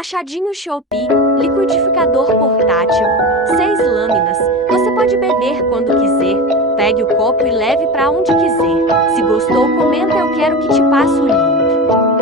Achadinho Shopee, liquidificador portátil, 6 lâminas. Você pode beber quando quiser. Pegue o copo e leve para onde quiser. Se gostou, comenta, eu quero que te passe o link.